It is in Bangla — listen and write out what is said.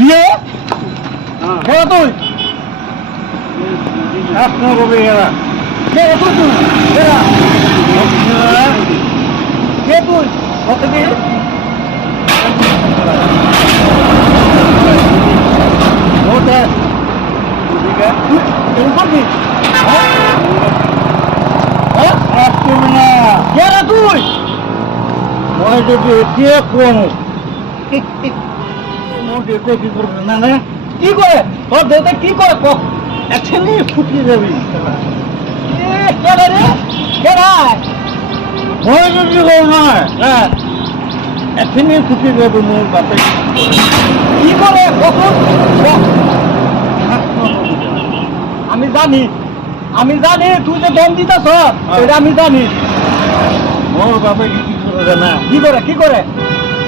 দিয়ে খেলা তুই রবি এরা কে তুই তুই এরা কে তুই কত কি ওটা তুই করবি কেরা তুই মনে যদি কে কোন কি করবে না না কি করে তোর দেতে কি করে এখনই ফুটিয়ে যাবি কেরা রে কেরা মনে যদি নয় হ্যাঁ এখনই ফুটিয়ে যাবে মোর বাপে কি করে কখন আমি জানি তুই যে দম দিতেছ এটা আমি জানি মোর বাপে কি করে না কি করে